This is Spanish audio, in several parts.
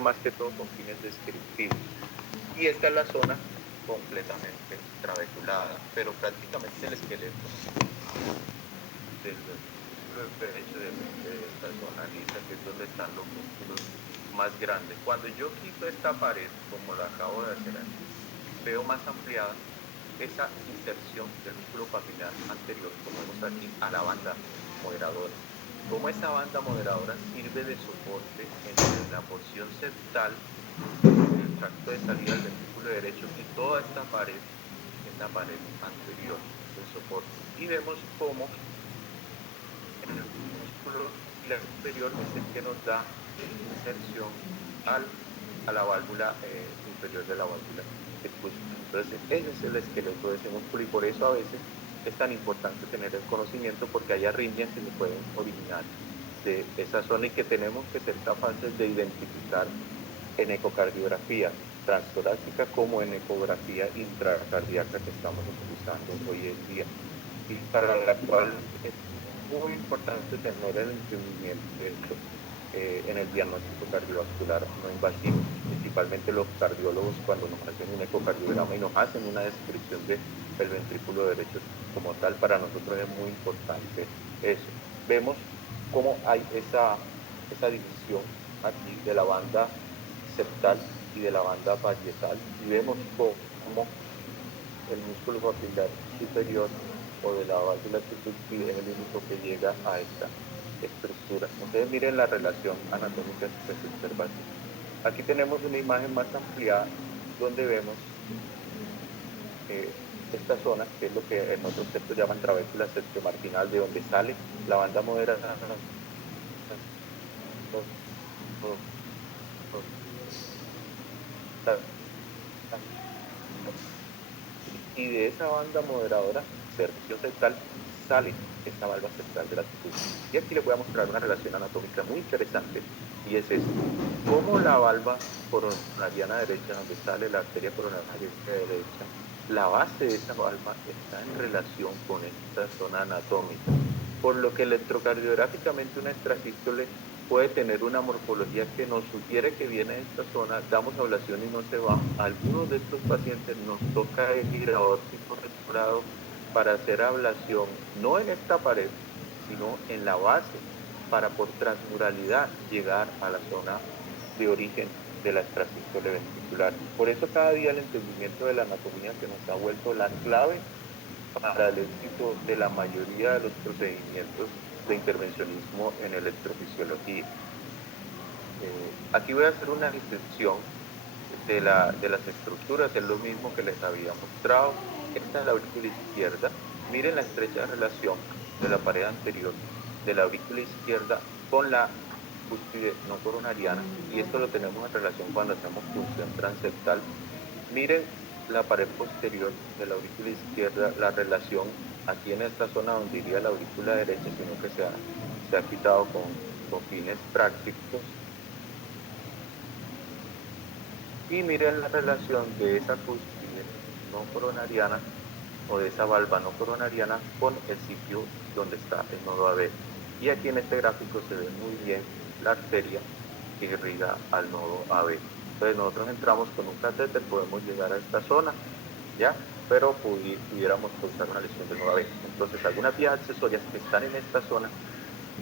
más que todo con fines descriptivos. Y esta es la zona completamente trabeculada, pero prácticamente el esqueleto del músculo derecho depende de esta zona lisa, que es donde están los músculos más grandes. Cuando yo quito esta pared, como la acabo de hacer aquí, veo más ampliada esa inserción del músculo papilar anterior, como vemos aquí, a la banda moderadora. Como esa banda moderadora sirve de soporte entre la porción septal, el tracto de salida del ventrículo derecho, y toda esta pared es la pared anterior de soporte. Y vemos cómo el músculo superior es el que nos da inserción a la válvula inferior de la válvula tricúspide. Entonces, ese es el esqueleto de ese músculo, y por eso a veces es tan importante tener el conocimiento, porque hay arritmias que se pueden originar de esa zona y que tenemos que ser capaces de identificar en ecocardiografía transtorácica como en ecografía intracardíaca que estamos utilizando hoy en día, y para la cual es muy importante tener el entendimiento en el diagnóstico cardiovascular no invasivo, principalmente los cardiólogos cuando nos hacen un ecocardiograma y nos hacen una descripción del ventrículo derecho como tal. Para nosotros es muy importante eso. Vemos cómo hay esa división aquí de la banda septal y de la banda parietal, y vemos cómo el músculo papilar superior o de la válvula tricúspide es el único que llega a esta estructura. Entonces miren la relación anatómica que se observa aquí. Aquí tenemos una imagen más ampliada donde vemos esta zona, que es lo que en otros textos llaman trabécula septomarginal, de donde sale la banda moderada y de esa banda moderadora, servicio septal, sale esta valva septal de la tricúspide. Y aquí les voy a mostrar una relación anatómica muy interesante, y es esta. Cómo la valva coronariana derecha, donde sale la arteria coronaria derecha, la base de esa valva está en relación con esta zona anatómica, por lo que electrocardiográficamente una extrasístole puede tener una morfología que nos sugiere que viene de esta zona, damos ablación y no se va. A algunos de estos pacientes nos toca ir a óptico restaurado para hacer ablación, no en esta pared, sino en la base, para por transmuralidad llegar a la zona de origen de la extrasístole ventricular. Por eso cada día el entendimiento de la anatomía se nos ha vuelto la clave para el éxito de la mayoría de los procedimientos de intervencionismo en electrofisiología. Aquí voy a hacer una descripción de las estructuras, es lo mismo que les había mostrado. Esta es la aurícula izquierda. Miren la estrecha relación de la pared anterior de la aurícula izquierda con la cúspide no coronariana, y esto lo tenemos en relación cuando hacemos punción transeptal. Miren la pared posterior de la aurícula izquierda, la relación aquí en esta zona donde iría la aurícula derecha, sino que se ha quitado con fines prácticos. Y miren la relación de esa cúspide no coronariana o de esa valva no coronariana con el sitio donde está el nodo AB. Y aquí en este gráfico se ve muy bien la arteria que irriga al nodo AB. Entonces nosotros entramos con un catéter, podemos llegar a esta zona, ¿ya? Pero pudiéramos causar una lesión del nodo AB. Entonces algunas vías accesorias que están en esta zona,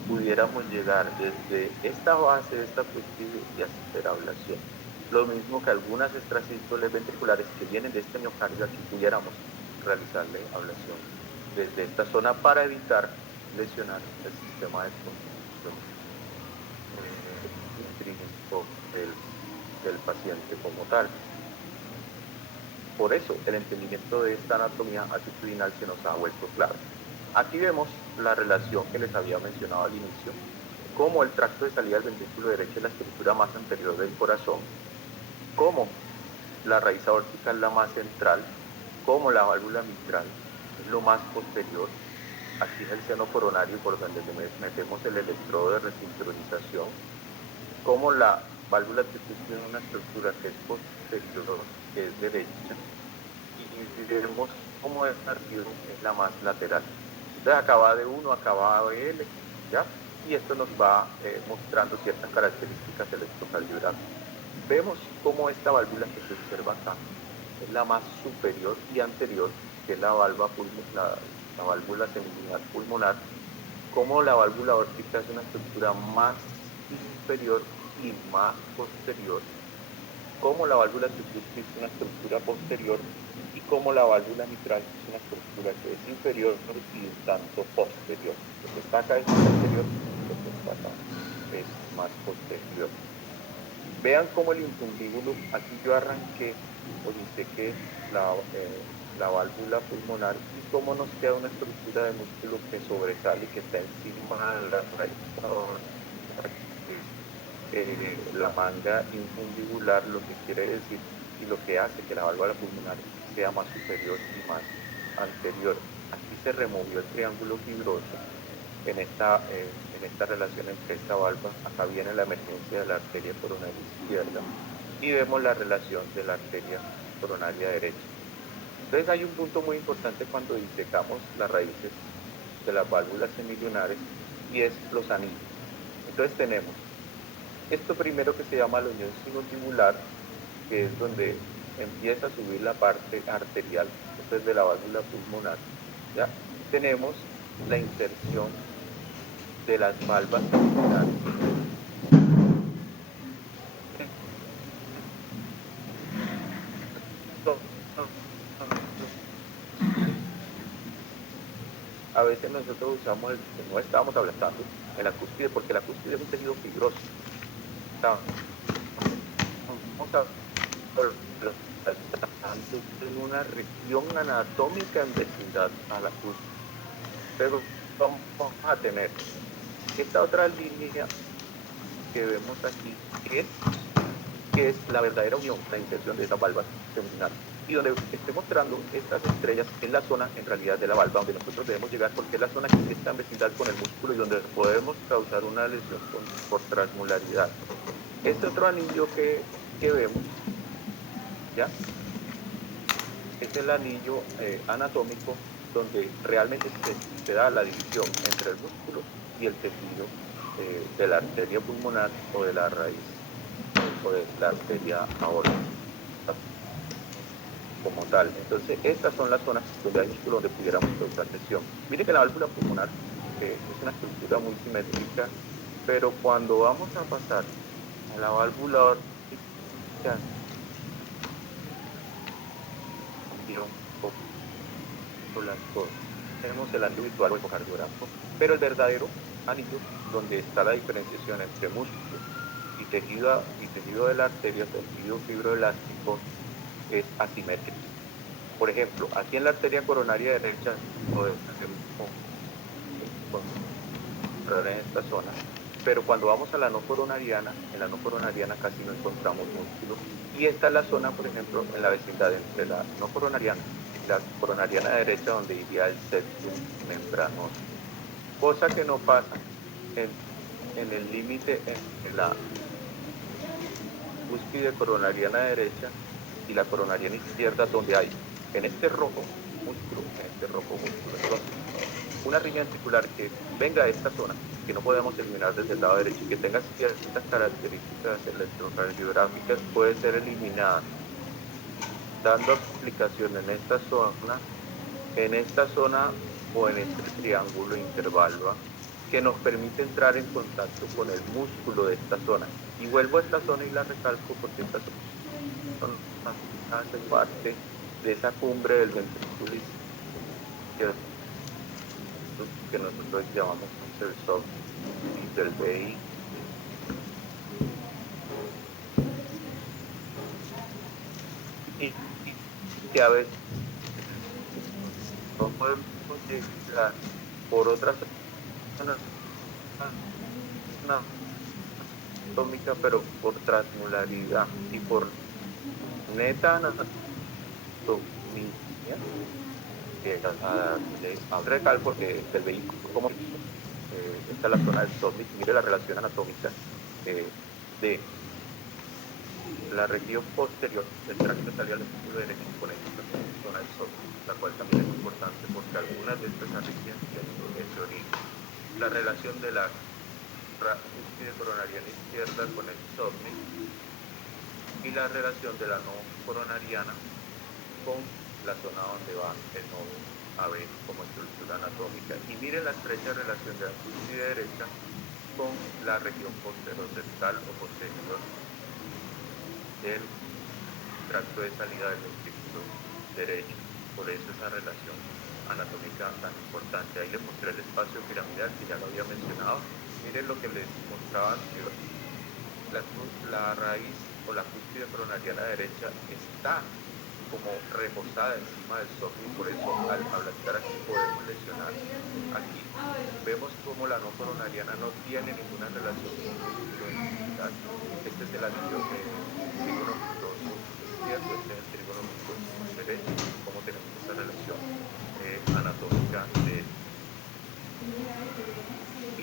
pudiéramos llegar desde esta base de esta cúspide y hacer ablación. Lo mismo que algunas extrasístoles ventriculares que vienen de este miocardio, aquí pudiéramos realizarle ablación desde esta zona para evitar lesionar el sistema de conducción intrínseco del paciente como tal. Por eso el entendimiento de esta anatomía actitudinal se nos ha vuelto claro. Aquí vemos la relación que les había mencionado al inicio, cómo el tracto de salida del ventrículo derecho es la estructura más anterior del corazón, cómo la raíz aórtica es la más central, cómo la válvula mitral es lo más posterior. Aquí es el seno coronario por donde metemos el electrodo de resincronización, cómo la válvula tricúspide es una estructura que es posterior, que es derecha, y vemos cómo esta arriba es la más lateral. Entonces acaba de 1, acaba de L, ¿ya? Y esto nos va mostrando ciertas características electrocardiográficas. Vemos cómo esta válvula que se observa acá es la más superior y anterior, que es la válvula semilunar pulmonar, como la válvula aórtica es una estructura más inferior y más posterior, como la válvula tricuspide es una estructura posterior y como la válvula mitral es una estructura que es inferior y un tanto posterior. Lo que está acá es más anterior, lo que está acá es más posterior. Vean cómo el infundíbulo, aquí yo arranqué o disequé la válvula pulmonar y cómo nos queda una estructura de músculo que sobresale y que está encima de la raíz la manga infundibular, lo que quiere decir y lo que hace que la válvula pulmonar sea más superior y más anterior. Aquí se removió el triángulo fibroso en esta relación entre esta válvula. Acá viene la emergencia de la arteria coronaria izquierda y vemos la relación de la arteria coronaria derecha. Entonces hay un punto muy importante cuando disecamos las raíces de las válvulas semilunares y es los anillos. Entonces tenemos esto primero que se llama la unión sinotubular, que es donde empieza a subir la parte arterial, esto es de la válvula pulmonar. ¿Ya? Tenemos la inserción de las valvas semilunares. A veces nosotros usamos no estábamos hablando en la cúspide, porque la cúspide es un tejido fibroso. Vamos a en una región anatómica en vecindad a la cúspide. Pero vamos a tener esta otra línea que vemos aquí, que es la verdadera unión, la inserción de esas valvas semilunares. Y donde estoy mostrando estas estrellas es la zona en realidad de la valva donde nosotros debemos llegar, porque es la zona que está en vecindad con el músculo y donde podemos causar una lesión por transmolaridad. Este otro anillo que vemos, ¿ya? Es el anillo anatómico donde realmente se da la división entre el músculo y el tejido de la arteria pulmonar o de la raíz o de la arteria aórtica como tal. Entonces, estas son las zonas donde hay músculo donde pudiéramos causar lesión. Mire que la válvula pulmonar es una estructura muy simétrica, pero cuando vamos a pasar a la válvula aórtica, cambia un poco las cosas. Tenemos el anillo virtual o ecocardiografo, pero el verdadero anillo donde está la diferenciación entre músculo y tejido de la arteria, tejido fibroelástico, es asimétrico. Por ejemplo, aquí en la arteria coronaria derecha podemos encontrar en esta zona, pero cuando vamos a la no coronariana, en la no coronariana casi no encontramos músculo, y esta es la zona, por ejemplo, en la vecindad entre la no coronariana y la coronariana derecha, donde iría el septum membranoso, cosa que no pasa en el límite en la cúspide coronariana derecha y la coronariana izquierda, donde hay en este rojo músculo, Entonces, una riña ventricular que venga de esta zona, que no podemos eliminar desde el lado derecho y que tenga ciertas características electrocardiográficas, puede ser eliminada dando aplicación en esta zona o en este triángulo intervalva, que nos permite entrar en contacto con el músculo de esta zona. Y vuelvo a esta zona y la recalco porque esta zona hace parte de esa cumbre del ventrículo izquierdo que nosotros llamamos el soft del BI. Y que a veces no podemos llegar por otras zonas anatómica, pero por transmolaridad y por neta anatomía, a recalco porque el vehículo, como esta es la zona del SOTMIC, mire la relación anatómica de la región posterior del tracto salial del músculo derecho con esta zona del SOTMIC, la cual también es importante porque algunas de estas arritmias tienen ese origen. La relación de la cúspide coronariana izquierda con el SOTMIC y la relación de la no coronariana con la zona donde va el nodo AB como estructura anatómica. Y mire la estrecha relación de la cúspide derecha con la región posterocostal o posterior del tracto de salida del ventrículo derecho. Por eso esa relación anatómica tan importante. Ahí les mostré el espacio piramidal que ya lo había mencionado. Miren lo que les mostraba anterior. La raíz o la cúspide coronariana derecha está como reposada encima del sófilo, y por eso al ablantar aquí podemos lesionar aquí. Vemos como la no coronariana no tiene ninguna relación con el músculo ventricular. Este es el anillo trígono fibroso izquierdo, este es el trígono fibroso derecho, como tenemos esta relación anatómica de.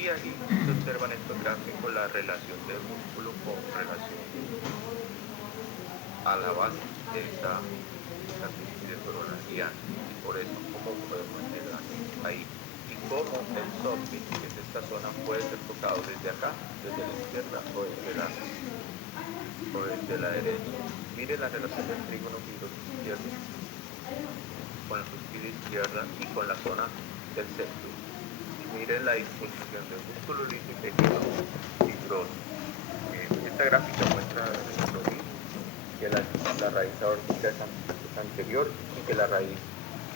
Y ahí se observa en estos gráficos la relación del músculo con relación a la base de esta cúspide coronariana, y por eso cómo podemos llegar ahí y cómo el software, que es esta zona, puede ser tocado desde acá, desde la izquierda o desde la derecha. Mire la relación del trígono fibroso izquierdo con la cúspide izquierda y con la zona del septum. Y miren la disposición del músculo liso y tejido fibroso. Esta gráfica muestra que la raíz aórtica es anterior y que la raíz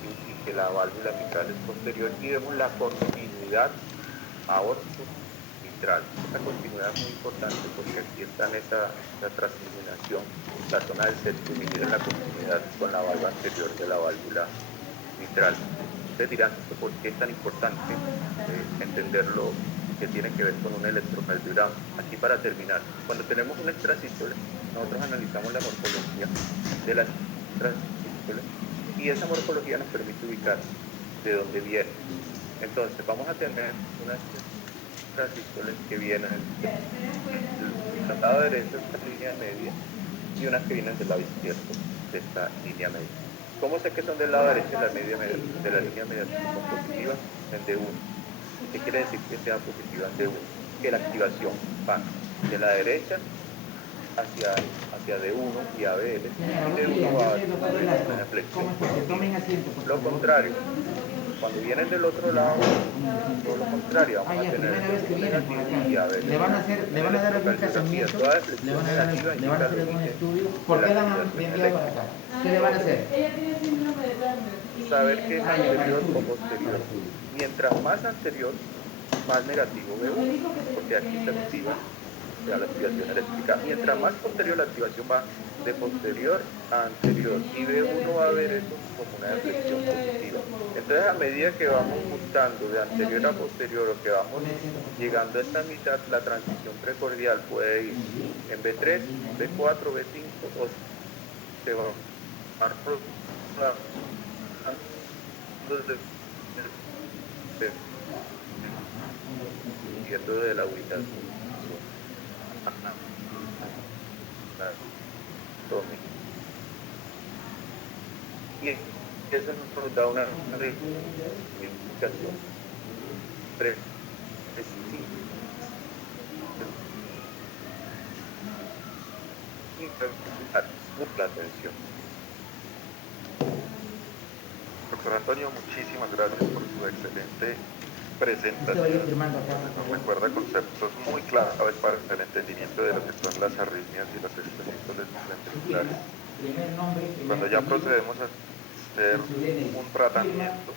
y que la válvula mitral es posterior, y vemos la continuidad aórtico-mitral. Esta continuidad es muy importante porque aquí está esa transiminación, la zona del septum, y miren la continuidad con la valva anterior de la válvula mitral. Ustedes dirán, ¿por qué es tan importante entenderlo, que tiene que ver con un electrocardiograma? Aquí, para terminar, cuando tenemos una extrasístole, nosotros analizamos la morfología de las extrasístoles, y esa morfología nos permite ubicar de dónde viene. Entonces, vamos a tener unas extrasístoles que vienen del lado derecho de esta línea media y unas que vienen del lado izquierdo de esta línea media. ¿Cómo sé que son del lado derecho de la línea media? Son positivas en D1. ¿Qué quiere decir que sean positivas en D1? Que la activación va de la derecha hacia D1 y ABL, y D1 va a la flexión. Lo contrario, cuando vienen del otro lado, todo lo contrario, vamos a tener D1 negativo y ABL. Le van a dar algún tratamiento, le van a dar algún estudio. ¿Por qué la han enviado para acá? ¿Qué le van a hacer? Saber qué es anterior o posterior. Mientras más anterior, más negativo B1, porque aquí se activa la activación eléctrica. Mientras más posterior, la activación va de posterior a anterior, y B1 va a ver eso como una deflexión positiva. Entonces, a medida que vamos mutando de anterior a posterior, o que vamos llegando a esta mitad, la transición precordial puede ir en B3, B4, B5, o se va dependiendo de la ubicación. Y eso nos da una reivindicación y la atención. Doctor Antonio, muchísimas gracias por su excelente presentación. Nos recuerda conceptos muy claves para el entendimiento de lo que son las arritmias y las extrasístoles ventriculares. Cuando ya procedemos a hacer un tratamiento,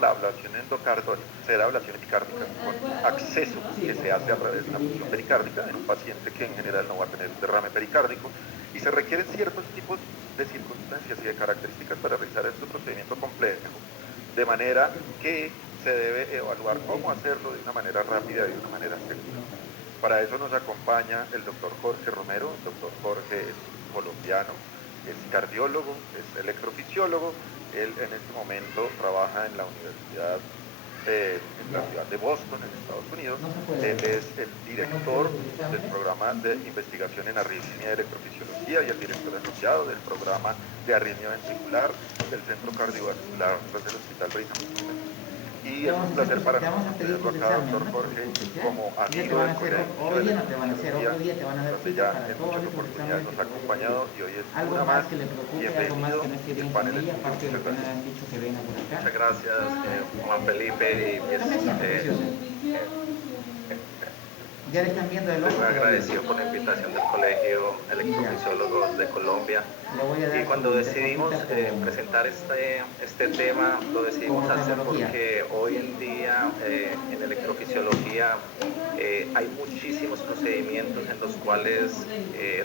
la ablación endocardíaca, será ablación epicárdica con acceso que se hace a través de una función pericárdica en un paciente que en general no va a tener un derrame pericárdico, y se requieren ciertos tipos de circunstancias y de características para realizar este procedimiento complejo, de manera que se debe evaluar cómo hacerlo de una manera rápida y de una manera segura. Para eso nos acompaña el doctor Jorge Romero. El doctor Jorge es colombiano, es cardiólogo, es electrofisiólogo. Él en este momento trabaja en la Universidad en la ciudad de Boston, en Estados Unidos. Él es el director del programa de investigación en arritmia y electrofisiología y el director asociado del programa de arritmia ventricular del Centro Cardiovascular del Hospital Brigham. Y es un placer para nosotros tenerlo acá, doctor Jorge, como amigo del colegio. Hoy día no te van a hacer, otro día te van a dar cita para en todos muchas esos oportunidades exámenes. nos ha acompañado y hoy es Algo una más más. que le preocupe, algo más Bienvenido que no esté bien al con panel. ella, aparte de lo que me han dicho que venga por acá. Muchas gracias, Juan Felipe. No me siento precioso. Ya le están viendo el ojo. Estoy muy agradecido por la invitación del Colegio Electrofisiólogos de Colombia. Y cuando decidimos presentar este tema, lo decidimos hacer porque hoy en día en electrofisiología hay muchísimos procedimientos en los cuales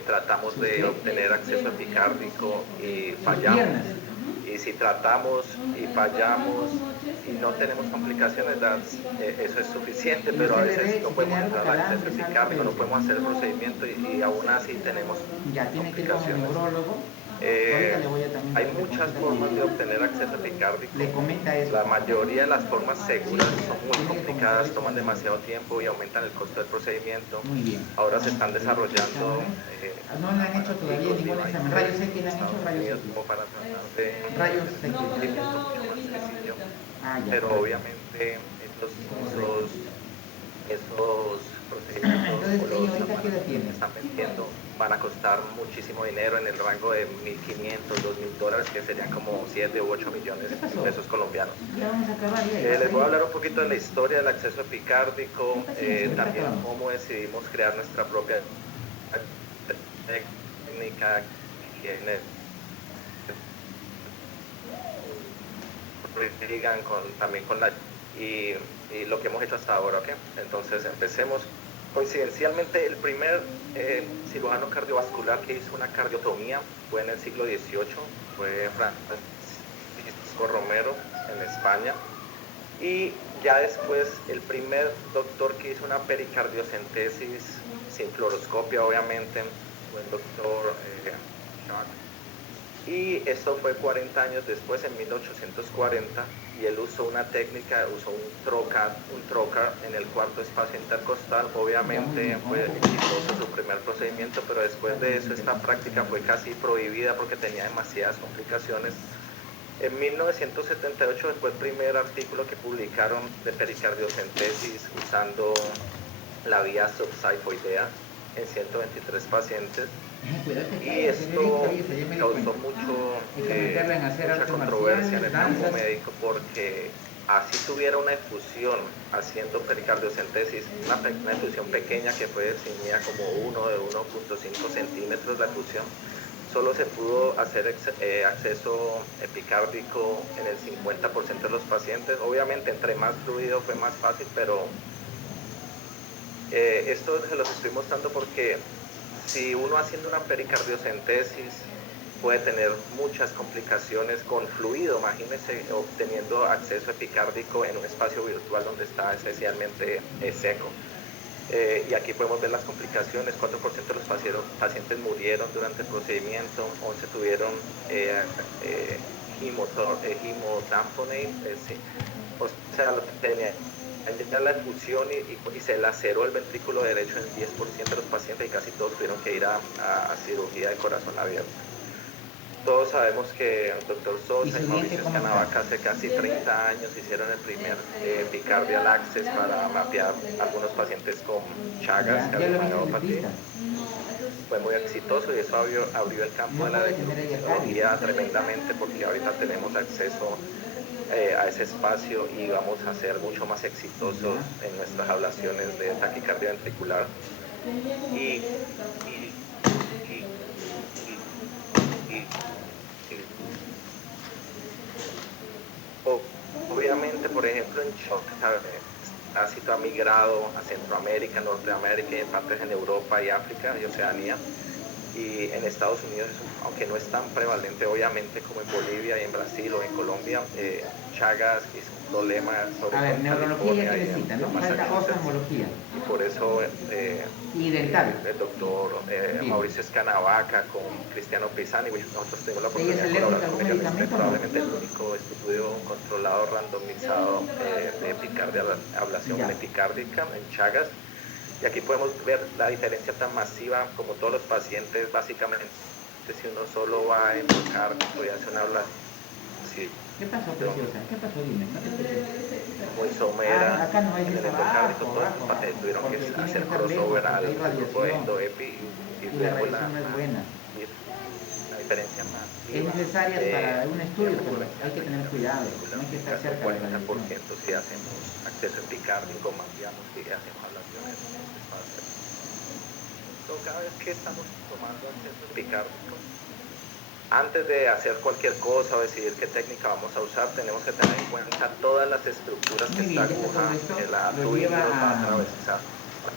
tratamos de obtener acceso epicárdico y fallamos. Y si tratamos y fallamos y no tenemos complicaciones, eso es suficiente, pero a veces no podemos entrar al acceso epicárdico, no podemos hacer el procedimiento y aún así tenemos complicaciones. Hay muchas formas de obtener acceso epicárdico. La mayoría de las formas seguras son muy complicadas, toman demasiado tiempo y aumentan el costo del procedimiento. Ahora se están desarrollando no le han hecho todavía ningún examen. Rayos X le han hecho rayos X. Para tratar de Rayos X. Pero obviamente esos procedimientos que están vendiendo van a costar muchísimo dinero, en el rango de $1.500, $2.000, que serían como 7 u 8 millones de pesos colombianos. Les voy a hablar un poquito de la historia del acceso epicárdico, también cómo decidimos crear nuestra propia técnica, también con la y lo que hemos hecho hasta ahora, ¿ok? Entonces empecemos. Coincidencialmente, el primer cirujano cardiovascular que hizo una cardiotomía fue en el siglo XVIII, fue Francisco Romero en España, y ya después el primer doctor que hizo una pericardiocentesis sin fluoroscopia, obviamente, fue el doctor Schack. Y esto fue 40 años después, en 1840, y él usó una técnica, usó un trocar en el cuarto espacio intercostal. Obviamente fue exitoso su primer procedimiento, pero después de eso esta práctica fue casi prohibida porque tenía demasiadas complicaciones. En 1978 fue el primer artículo que publicaron de pericardiocentesis usando la vía subxifoidea en 123 pacientes. Y esto causó mucha controversia en el campo médico porque así tuviera una efusión haciendo pericardiocentesis, una efusión pequeña que fue definida como 1 de 1.5 centímetros la efusión, solo se pudo hacer acceso epicárdico en el 50% de los pacientes. Obviamente entre más fluido fue más fácil, pero esto se los estoy mostrando porque si uno haciendo una pericardiocentesis puede tener muchas complicaciones con fluido, imagínense obteniendo acceso epicárdico en un espacio virtual donde está esencialmente seco. Y aquí podemos ver las complicaciones: 4% de los pacientes murieron durante el procedimiento, 11 tuvieron hemotamponate, o sea, tenía la efusión y se laceró el ventrículo derecho en 10% de los pacientes y casi todos tuvieron que ir a cirugía de corazón abierto. Todos sabemos que el doctor Sosa y Mauricio Escanavaca hace casi 30 años hicieron el primer epicardial access para mapear algunos pacientes con Chagas, cardiomyopatía. Fue muy exitoso y eso abrió el campo de la electrofisiología tremendamente, porque ahorita tenemos acceso a ese espacio y vamos a ser mucho más exitosos en nuestras ablaciones de taquicardia ventricular. Obviamente, por ejemplo, en shock, ha migrado a Centroamérica, Norteamérica y en partes en Europa y África y Oceanía. Y en Estados Unidos, aunque no es tan prevalente obviamente como en Bolivia y en Brasil o en Colombia, Chagas es un problema sobre A todo ver, en neurología ya California que y necesita, ¿no? en Falta Massachusetts. oftalmología. Y por eso Y dental. el doctor Bien. Mauricio Escanavaca con Cristiano Pisani, nosotros tuvimos la ¿Ella es oportunidad de alérgica colaborar a con algún ellos, es medicamento o no? probablemente el único estudio controlado, randomizado de epicardia, ablación Ya. epicárdica en Chagas. Y aquí podemos ver la diferencia tan masiva como todos los pacientes, básicamente, si uno solo va a enfocar y hace una ablación, sí, ¿Qué pasó, preciosa? ¿Qué pasó? Dime, no te escuché. muy somera Acá no hay en el esa endocárdico, abajo, todos estos abajo, pacientes tuvieron que porque tiene que hacer estar lejos, crossover porque hay al grupo de radiación EndoEpi y y la vemos radiación no es buena. la diferencia Es masiva necesaria para un estudio, pero ocurrencia hay que tener cuidado, no hay que estar cerca de la radiación. 40% si hacemos acceso epicárdico, más digamos si hacemos ablaciones espaciales. Entonces, cada vez que estamos tomando acceso epicárdico, antes de hacer cualquier cosa o decidir qué técnica vamos a usar, tenemos que tener en cuenta todas las estructuras que Muy esta bien, ya aguja, todo esto que la lo tubi lleva va a atravesar.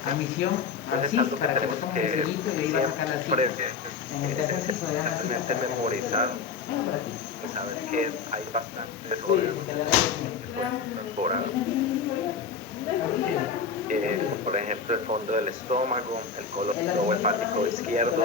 a misión, al Entonces, CIS, algo que para que le tenemos pongan que el sellito y de ahí va a sacar la siempre cita. En el tercer piso le dan la cita esencialmente para que memorizar, venga por aquí. saber que hay bastantes Cuídese, órganos que le que podemos perforar. Por ejemplo, el fondo del estómago, el colon hepático izquierdo.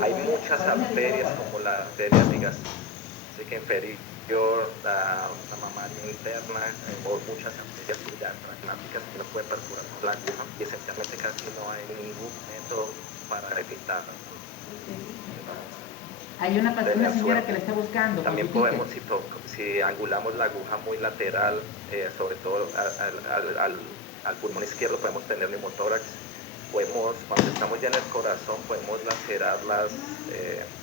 Hay muchas arterias como la arteria digástrica inferior, la mamaria interna, o muchas arterias diafragmáticas que no pueden perforar la aguja y esencialmente casi no hay ningún método para evitarlo. Hay una señora que la está buscando. También podemos, si angulamos la aguja muy lateral, sobre todo al pulmón izquierdo, podemos tener neumotórax. Cuando estamos ya en el corazón, podemos lacerar la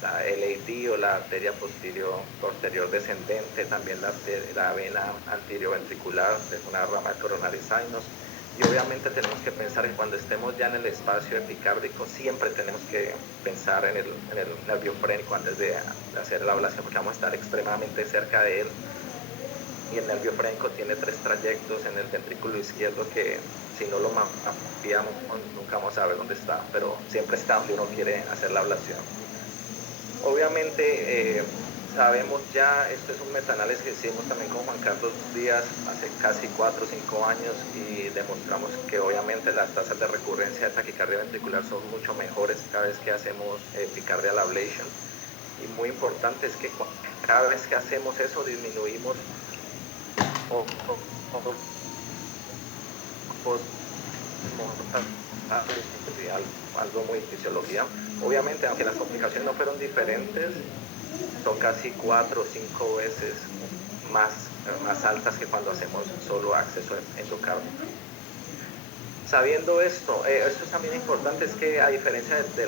LAD o la arteria posterior descendente, también la vena anterioventricular, es una rama de coronary sinus. Y obviamente tenemos que pensar que cuando estemos ya en el espacio epicárdico, siempre tenemos que pensar en el nervio frénico antes de hacer la ablación, porque vamos a estar extremadamente cerca de él. Y el nervio frénico tiene 3 trayectos en el ventrículo izquierdo que si no lo mapeamos nunca vamos a ver dónde está, pero siempre está donde uno quiere hacer la ablación. Obviamente sabemos ya, esto es un metaanálisis que hicimos también con Juan Carlos Díaz hace casi 4 o 5 años y demostramos que obviamente las tasas de recurrencia de taquicardia ventricular son mucho mejores cada vez que hacemos epicardial ablation. Y muy importante es que cada vez que hacemos eso disminuimos algo muy fisiología. Obviamente, aunque las complicaciones no fueron diferentes, son casi 4 o 5 veces más altas que cuando hacemos solo acceso endocárdico. Sabiendo esto es también importante, es que a diferencia de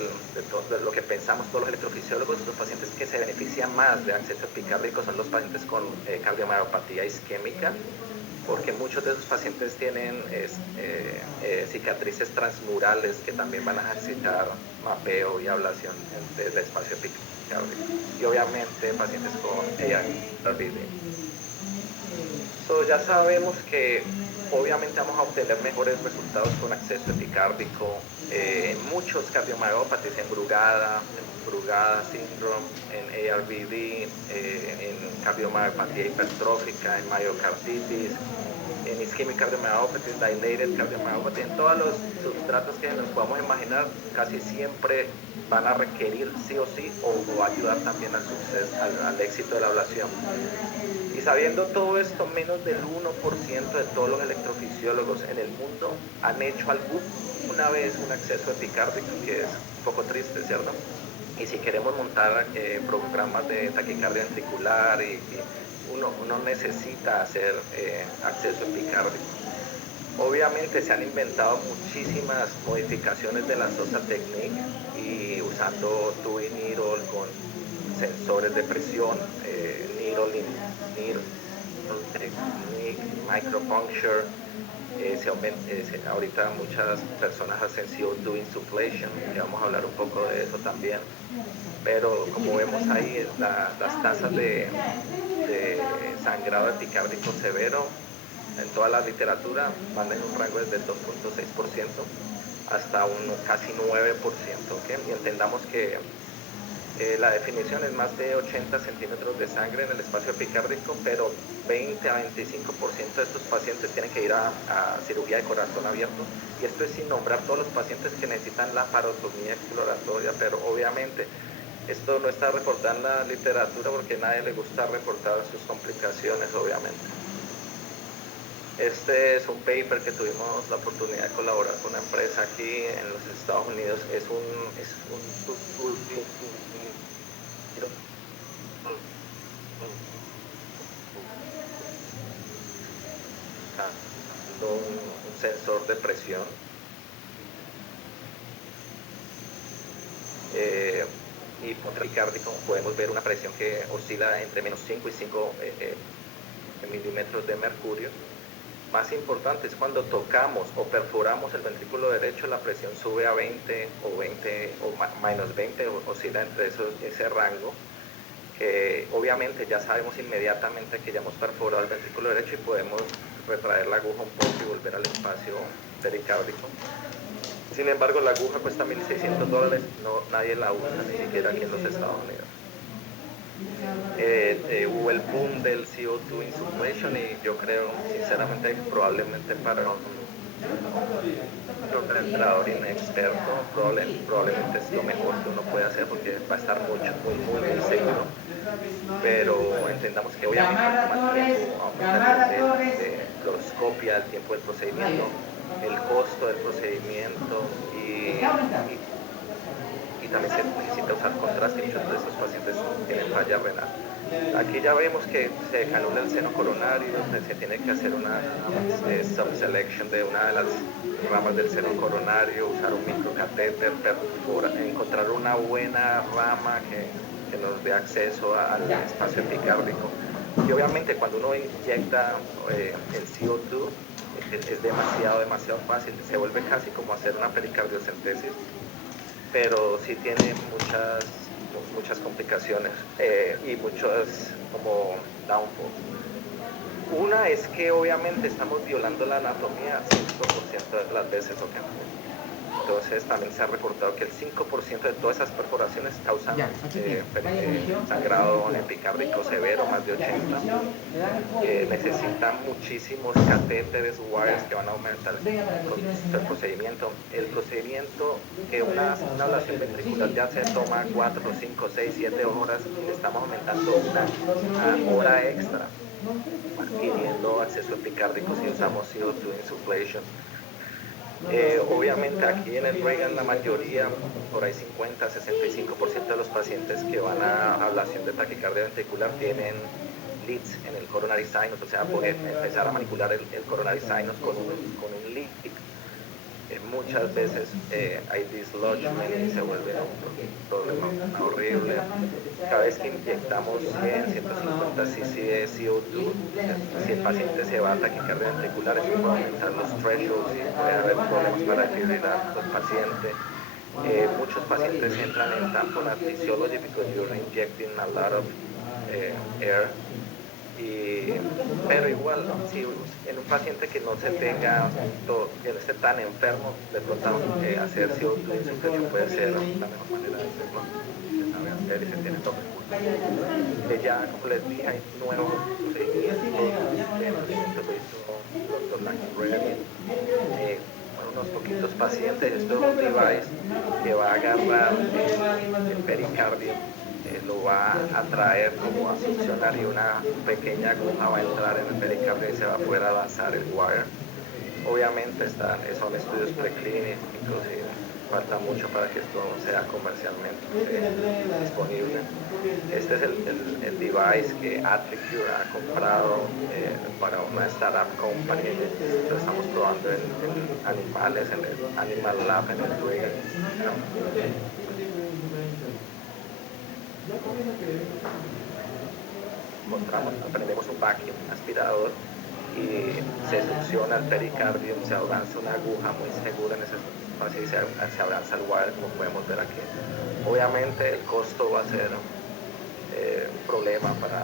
lo que pensamos todos los electrofisiólogos, los pacientes que se benefician más de acceso epicárdico son los pacientes con cardiomiopatía isquémica, porque muchos de esos pacientes tienen cicatrices transmurales que también van a necesitar mapeo y ablación del espacio epicárdico. Y obviamente pacientes con ARVD. Ya sabemos que obviamente vamos a obtener mejores resultados con acceso epicárdico en muchos cardiomiopatías, en Brugada síndrome, en ARVD, en cardiomyopatía hipertrófica, en miocarditis, en ischemic cardiomyopathy, dilated cardiomyopathy, en todos los substratos que nos podamos imaginar, casi siempre van a requerir sí o sí o ayudar también al éxito de la ablación. Y sabiendo todo esto, menos del 1% de todos los electrofisiólogos en el mundo han hecho alguna vez un acceso epicárdico, que es un poco triste, ¿cierto? Y si queremos montar programas de taquicardia ventricular, uno necesita hacer acceso epicárdico. Obviamente se han inventado muchísimas modificaciones de la SOSA Technique y usando tubing needle con sensores de presión, needle technique, micropuncture. Ahorita muchas personas hacen CO2 insufflation, que vamos a hablar un poco de eso también. Pero como vemos ahí, las tasas de sangrado epicárdico severo en toda la literatura van en un rango desde el 2.6%, hasta un casi 9%, ¿okay? Y entendamos que la definición es más de 80 centímetros de sangre en el espacio epicárdico, pero 20 a 25% de estos pacientes tienen que ir a cirugía de corazón abierto, y esto es sin nombrar todos los pacientes que necesitan la parotomía exploratoria, pero obviamente esto no está reportado en la literatura porque a nadie le gusta reportar sus complicaciones, obviamente. Este es un paper que tuvimos la oportunidad de colaborar con una empresa aquí en los Estados Unidos. Es un sensor de presión y por pericárdico podemos ver una presión que oscila entre menos 5 y 5 milímetros de mercurio. Más importante es cuando tocamos o perforamos el ventrículo derecho, la presión sube a 20 o menos 20, oscila entre ese rango, que obviamente ya sabemos inmediatamente que ya hemos perforado el ventrículo derecho y podemos retraer la aguja un poco y volver al espacio pericárdico. Sin embargo, la aguja cuesta $1,600, nadie la usa, ni siquiera aquí en los Estados Unidos. Hubo el boom del CO2 insufflation y yo creo sinceramente que probablemente para un entrenador inexperto probablemente es lo mejor que uno puede hacer porque va a estar muy seguro, pero entendamos que obviamente aumenta el fluoroscopia, el tiempo del procedimiento, el costo del procedimiento y también se necesita usar contraste. Muchos de estos pacientes tienen falla renal. Aquí ya vemos que se canula el seno coronario, se tiene que hacer una subselection de una de las ramas del seno coronario, usar un microcatéter, encontrar una buena rama que nos dé acceso al espacio epicárdico. Y obviamente cuando uno inyecta el CO2 es demasiado fácil, se vuelve casi como hacer una pericardiocentesis, pero sí tiene muchas complicaciones y muchos como downfalls. Una es que obviamente estamos violando la anatomía 5% de las veces, ¿okay? Entonces también se ha reportado que el 5% de todas esas perforaciones causan sangrado epicárdico severo, más de 80. Necesitan muchísimos catéteres, wires que van a aumentar el procedimiento. El procedimiento que una ablación ventricular ya se toma 4, 5, 6, 7 horas y le estamos aumentando una hora extra adquiriendo acceso epicárdico si usamos CO2 insufflation. Obviamente aquí en el Reagan la mayoría, por ahí 50-65% de los pacientes que van a ablación de taquicardia ventricular tienen leads en el coronary sinus, o sea, pueden empezar a manipular el coronary sinus con un lead. Muchas veces hay dislodgement y se vuelve un problema horrible. Cada vez que inyectamos 150 cc de CO2, si el paciente se va a taquicardia ventricular, eso puede aumentar los thresholds y puede haber problemas para defibrilar al paciente. Muchos pacientes entran en tamponade physiology because you're injecting a lot of air. Pero igual, si en un paciente que no se tenga, que no esté tan enfermo, de pronto hacer CO2 insufflation puede ser la mejor manera de hacerlo. Él se tiene todo el culto. Ya, como les dije, hay nuevos procedimientos. Lo hizo Dr. Lackey, unos poquitos pacientes. Esto es un device que va a agarrar el pericardio, lo va a traer como a succionar y una pequeña aguja va a entrar en el pericardio y se va a poder avanzar el wire. Obviamente son estudios preclínicos y falta mucho para que esto sea comercialmente disponible. Este es el device que AtriCure ha comprado para una startup company. Lo estamos probando en animales, en el Animal Lab, en el Reagan. Prendemos un vacuum aspirador y se succiona el pericardio, se avanza una aguja muy segura en ese espacio y se avanza el wire, como podemos ver aquí. Obviamente el costo va a ser un problema para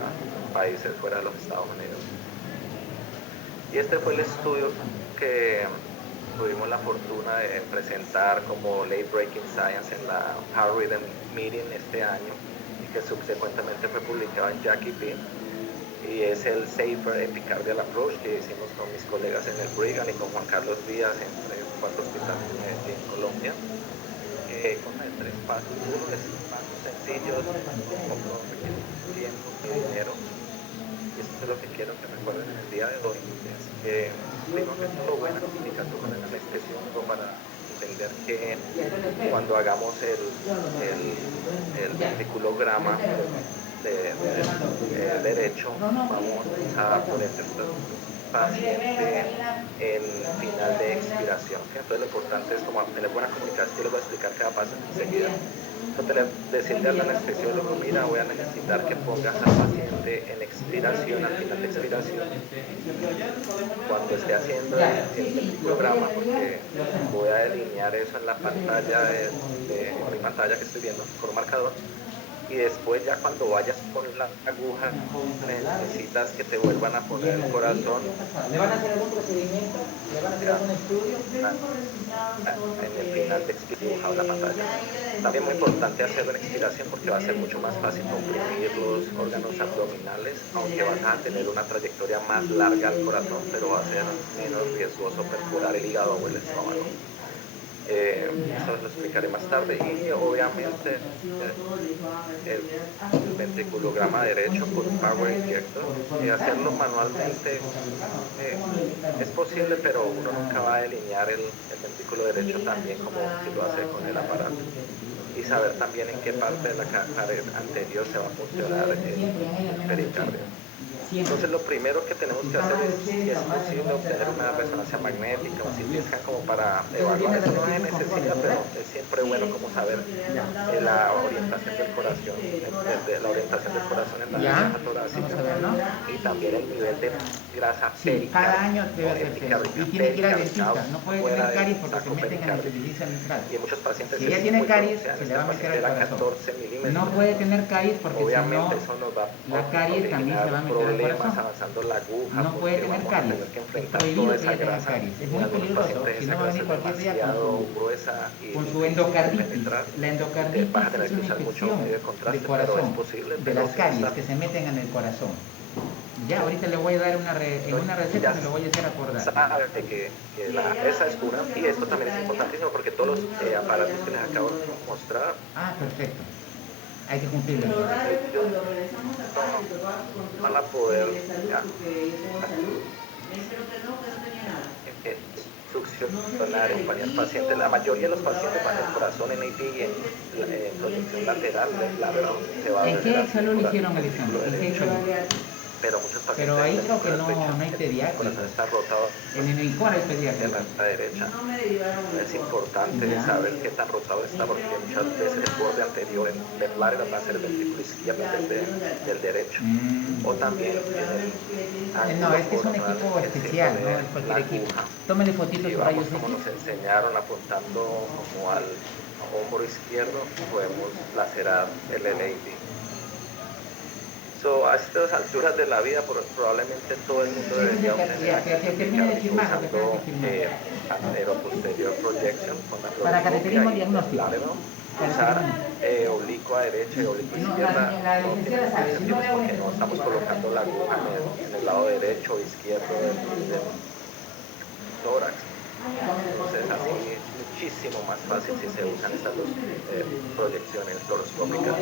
países fuera de los Estados Unidos. Y este fue el estudio que tuvimos la fortuna de presentar como Late Breaking Science en la Power Rhythm Meeting este año y que subsecuentemente fue publicado en Jackie P. Y es el Safer Epicardial Approach que hicimos con mis colegas en el Brigham y con Juan Carlos Díaz entre 4 hospitales en Colombia. Con 3 pasos, uno es pasos sencillos, como tiempo y dinero. Y eso es lo que quiero que recuerden en el día de hoy, es que tengo que solo buena comunicación con el anestesiólogo para entender que cuando hagamos el ventriculograma derecho, vamos a poner paciente en final de expiración. Entonces lo importante es como tener buena comunicación. Yo les voy a explicar cada paso enseguida. Entonces decirle al anestesiólogo, mira, voy a necesitar que pongas al paciente en expiración, al final de expiración, cuando esté haciendo el programa, porque voy a delinear eso en la pantalla en mi pantalla que estoy viendo con un marcador. Y después ya cuando vayas con la aguja necesitas que te vuelvan a poner el corazón. ¿Le van a hacer algún procedimiento? ¿Le van a hacer algún estudio? En el final de dibujado la pantalla. También muy importante hacerlo en expiración porque va a ser mucho más fácil comprimir los órganos abdominales, aunque vas a tener una trayectoria más larga al corazón, pero va a ser menos riesgoso perforar el hígado o el estómago. Eso lo explicaré más tarde. Y obviamente el ventriculograma derecho por un power injector, hacerlo manualmente es posible, pero uno nunca va a delinear el ventrículo derecho tan bien como si lo hace con el aparato, y saber también en qué parte de la pared anterior se va a funcionar el pericardio. Entonces lo primero que tenemos que hacer es, si es posible, obtener una resonancia magnética o CT scan como para evaluar. Eso no se necesita, pero es siempre bueno como saber la orientación del corazón, la orientación del corazón en la caja torácica, y también el nivel de grasa Sí, cada año debe hacerse eso. Y tiene que ir al dentista, no puede tener caries porque se meten en la insuficiencia mitral. Y en muchos pacientes si ella tiene caries, se le va a meter al corazón. 14 milímetros. No puede tener caries porque obviamente si eso nos va no, la caries también se va a meter al corazón. Avanzando la aguja, no puede tener caries, es prohibido que ella tenga caries, es muy peligroso, si no va a venir cualquier día con su endocarditis. La endocarditis es una infección del corazón, de las caries que se meten en el corazón. Ya, ahorita le voy a dar en una receta, se lo voy a hacer acordar. Sabe que esa es una, y esto también es importantísimo porque todos los aparatos que les acabo de mostrar. Ah, perfecto. Hay que cumplirlo. Van a poder succionar el paciente. La mayoría de los pacientes van el corazón en AP y en proyección lateral del labio. ¿En qué salud le hicieron el examen? ¿En qué salud? Pero muchos pacientes. Pero ahí creo que no hay pediátrico. El corazón está rotado. En el INCOR hay pediátrico. En la derecha. Es importante saber qué tan rotado está porque muchas veces el borde anterior en el largo va a ser el ventrículo izquierdo del derecho. O también no, este es un equipo especial, no es cualquier equipo. Tómele fotitos a rayos X. Como nos enseñaron apuntando como al hombro izquierdo, podemos lacerar el LAD. A estas alturas de la vida, probablemente todo el mundo debería usando anteroposterior projection con la para cateterismo diagnóstico. Usar oblicua derecha y oblicua izquierda no tiene sentido porque no estamos colocando la aguja en el lado derecho o izquierdo del tórax. Entonces así es muchísimo más fácil si se usan estas dos proyecciones fluoroscópicas.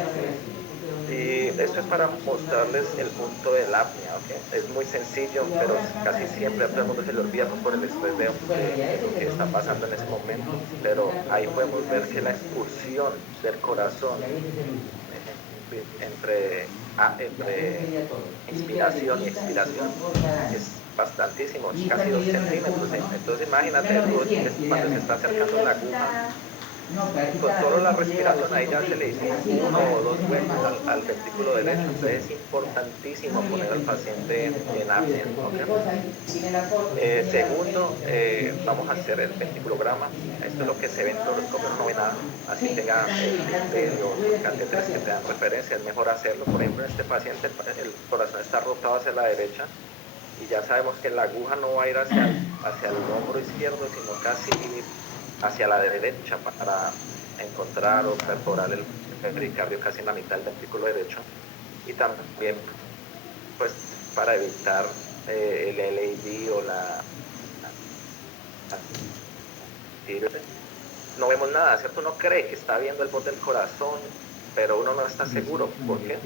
Y esto es para mostrarles el punto del apnea, ¿okay? Es muy sencillo, pero casi siempre a todo el mundo se le olvida por el estrés de lo que está pasando en ese momento. Pero ahí podemos ver que la expulsión del corazón entre inspiración y expiración es bastantísimo, casi 2 centímetros. Entonces imagínate, cuando se está acercando la aguja, con solo la respiración ahí ya se le hizo 1 o 2 vueltas al ventrículo derecho. Entonces es importantísimo poner al paciente en apnea. ¿Okay? Segundo, vamos a hacer el ventriculograma. Esto es lo que se ve en fluoroscopio, no ve nada. Así tenga los catéteres que te dan referencia, es mejor hacerlo. Por ejemplo, en este paciente el corazón está rotado hacia la derecha y ya sabemos que la aguja no va a ir hacia el hombro izquierdo, sino casi hacia la derecha para encontrar o perforar el pericardio casi en la mitad del ventrículo derecho, y también pues para evitar el LAD o no vemos nada, ¿cierto? Uno cree que está viendo el bote del corazón, pero uno no está seguro. ¿Por qué?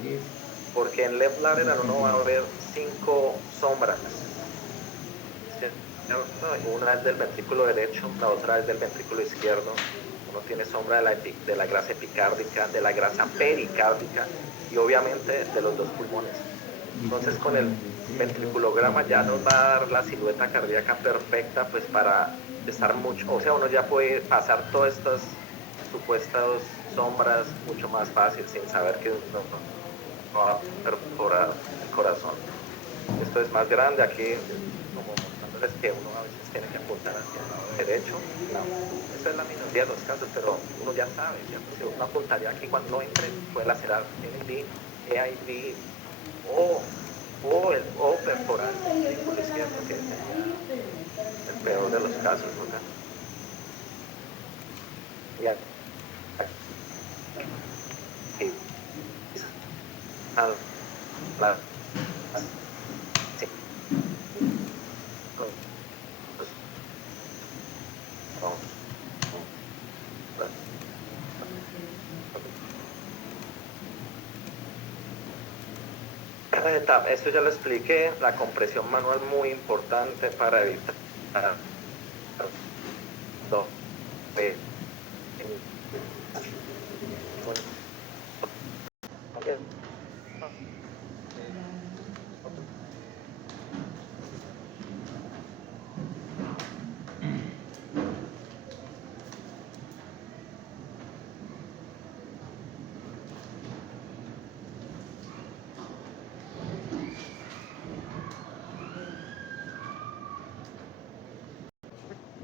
Porque en left lateral uno va a ver 5 sombras. Una es del ventrículo derecho, la otra es del ventrículo izquierdo. Uno tiene sombra de la grasa epicárdica, de la grasa pericárdica y obviamente de los 2 pulmones. Entonces con el ventriculograma ya nos va a dar la silueta cardíaca perfecta pues para estar mucho, o sea, uno ya puede pasar todas estas supuestas sombras mucho más fácil sin saber que no va a perforar el corazón. Esto es más grande aquí, como mostrándoles que uno a veces tiene que apuntar hacia el derecho. No, eso es la minoría de los casos, pero uno ya sabe, ¿cierto? Si uno apuntaría aquí cuando no entre, puede lacerar AID, EID o perforar el ventrículo izquierdo, que sería el peor de los casos, ¿verdad? Ya. Sí. Esto ya lo expliqué, la compresión manual muy importante para evitar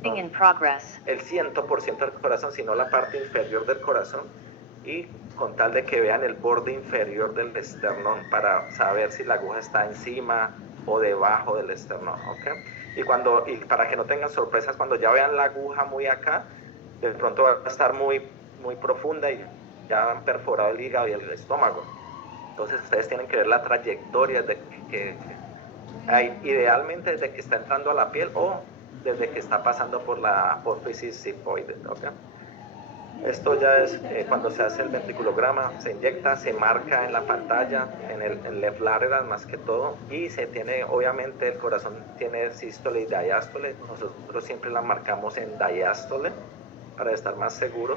In progress. El 100% del corazón, sino la parte inferior del corazón, y con tal de que vean el borde inferior del esternón para saber si la aguja está encima o debajo del esternón, ¿ok? Y para que no tengan sorpresas, cuando ya vean la aguja muy acá, de pronto va a estar muy, muy profunda y ya han perforado el hígado y el estómago. Entonces ustedes tienen que ver la trayectoria de que idealmente desde que está entrando a la piel o desde que está pasando por la apófisis sifoide, ¿okay? Esto ya es cuando se hace el ventriculograma, se inyecta, se marca en la pantalla, en el left lateral más que todo, y se tiene, obviamente el corazón tiene sístole y diástole, nosotros siempre la marcamos en diástole para estar más seguro,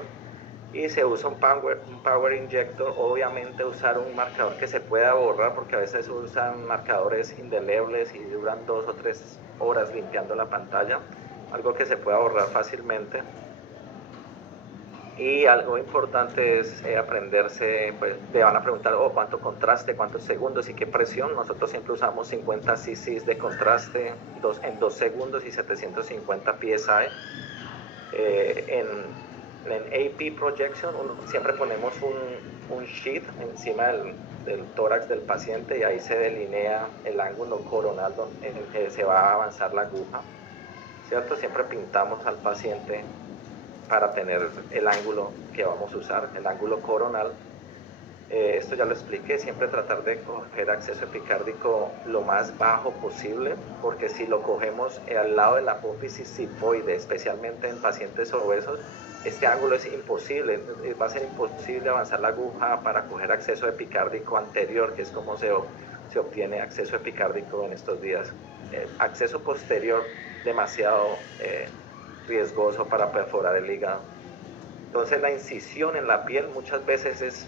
y se usa un power injector, obviamente usar un marcador que se pueda borrar, porque a veces usan marcadores indelebles y duran 2 o 3 horas limpiando la pantalla, algo que se pueda borrar fácilmente. Y algo importante es aprenderse, pues le van a preguntar, cuánto contraste, cuántos segundos y qué presión. Nosotros siempre usamos 50 cc de contraste en 2 segundos y 750 psi. En AP projection siempre ponemos un sheet encima del tórax del paciente y ahí se delinea el ángulo coronal en el que se va a avanzar la aguja, ¿cierto? Siempre pintamos al paciente para tener el ángulo que vamos a usar, el ángulo coronal. Esto ya lo expliqué, siempre tratar de coger acceso epicárdico lo más bajo posible, porque si lo cogemos al lado de la apófisis sifoide, especialmente en pacientes obesos, este ángulo es imposible, va a ser imposible avanzar la aguja para coger acceso epicárdico anterior, que es como se obtiene acceso epicárdico en estos días. Acceso posterior, demasiado riesgoso para perforar el hígado. Entonces la incisión en la piel muchas veces es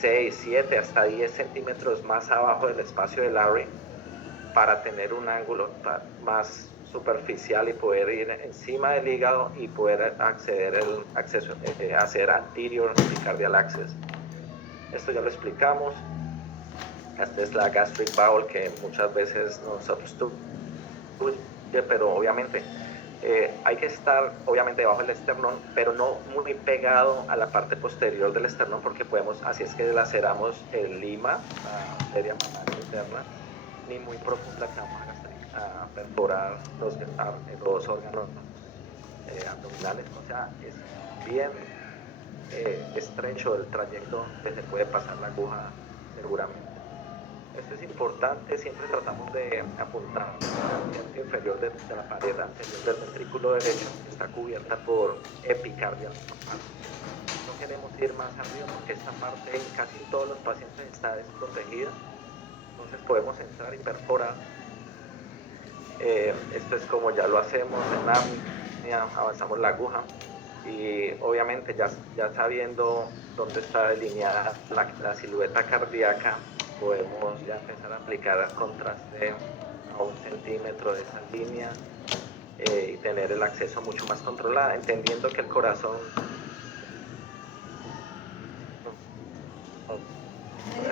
6, 7, hasta 10 centímetros más abajo del espacio del Larry para tener un ángulo más superficial y poder ir encima del hígado y poder acceder el acceso, hacer anterior epicardial access. Esto ya lo explicamos. Esta es la gastric bowel que muchas veces nos obstruye, pero obviamente hay que estar obviamente debajo del esternón, pero no muy pegado a la parte posterior del esternón, porque así es que laceramos el lima, la arteria mamaria interna, ni muy profunda que vamos a perforar los órganos abdominales, o sea, es bien estrecho el trayecto que se puede pasar la aguja seguramente. Esto es importante, siempre tratamos de apuntar al diente inferior de la pared anterior del ventrículo derecho, que está cubierta por epicardia. No queremos ir más arriba porque esta parte en casi todos los pacientes está desprotegida, entonces podemos entrar y perforar. Esto es como ya lo hacemos en apnea, avanzamos la aguja y obviamente ya sabiendo dónde está delineada la silueta cardíaca, podemos ya empezar a aplicar contraste a 1 centímetro de esa línea y tener el acceso mucho más controlado, entendiendo que el corazón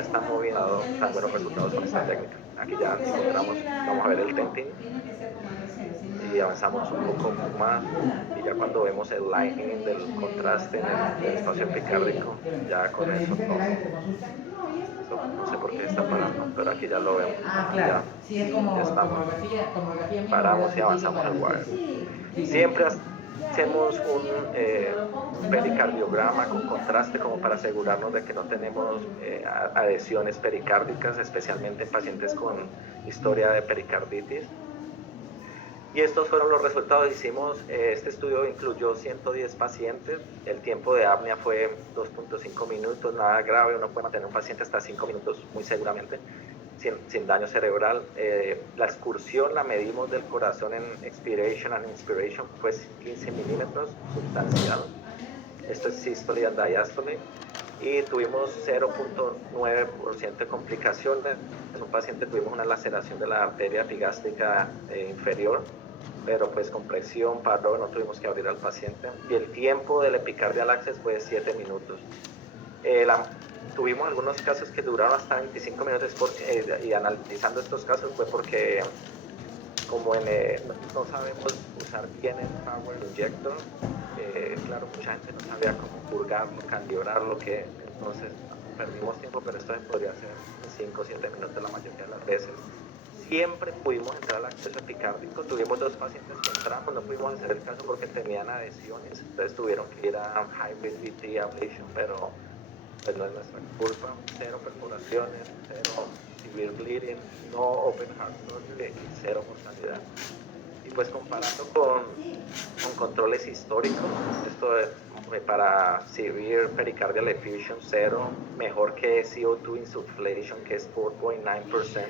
está moviendo tan buenos resultados con esta técnica. Aquí ya encontramos, vamos a ver el tenting y avanzamos un poco más y ya cuando vemos el lining del contraste en el espacio epicárdico, ya con eso no sé por qué está parando, pero aquí ya lo vemos. Claro, sí, es como tomografía paramos y avanzamos el wire. Siempre hacemos un pericardiograma con contraste como para asegurarnos de que no tenemos adhesiones pericárdicas, especialmente en pacientes con historia de pericarditis. Y estos fueron los resultados. Hicimos, este estudio incluyó 110 pacientes, el tiempo de apnea fue 2.5 minutos, nada grave, uno puede mantener un paciente hasta 5 minutos muy seguramente, sin daño cerebral. La excursión la medimos del corazón en expiration and inspiration, fue 15 milímetros, sustancial. Esto es systole and diastole. Y tuvimos 0.9% de complicaciones. En un paciente tuvimos una laceración de la arteria epigástrica inferior, pero pues con presión, paro, no tuvimos que abrir al paciente. Y el tiempo del epicardial access fue 7 minutos. Tuvimos algunos casos que duraron hasta 25 minutos y analizando estos casos fue porque como no sabemos usar bien el power injector, claro, mucha gente no sabía cómo purgarlo, calibrarlo, entonces perdimos tiempo, pero esto se podría hacer en 5 o 7 minutos la mayoría de las veces. Siempre pudimos entrar al acceso epicárdico, tuvimos 2 pacientes que entramos, no pudimos hacer el caso porque tenían adhesiones, entonces tuvieron que ir a hybrid VT ablation, pero pues no es nuestra culpa. 0 perforaciones, 0 severe bleeding, no open heart surgery y 0 mortalidad. Y pues comparando con controles históricos, esto es para severe pericardial effusion 0, mejor que CO2 insufflation, que es 4.9%.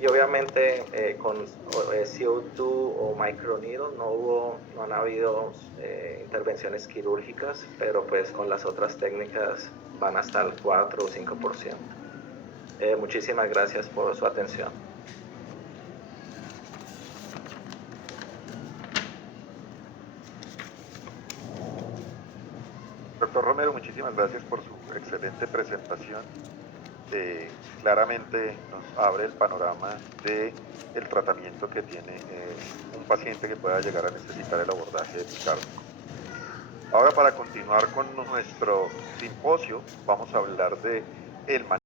Y obviamente con CO2 o microneedle no han habido intervenciones quirúrgicas, pero pues con las otras técnicas van hasta el 4 o 5%. Muchísimas gracias por su atención. Doctor Romero, muchísimas gracias por su excelente presentación. Claramente nos abre el panorama del tratamiento que tiene un paciente que pueda llegar a necesitar el abordaje epicárdico. Ahora, para continuar con nuestro simposio, vamos a hablar de el manejo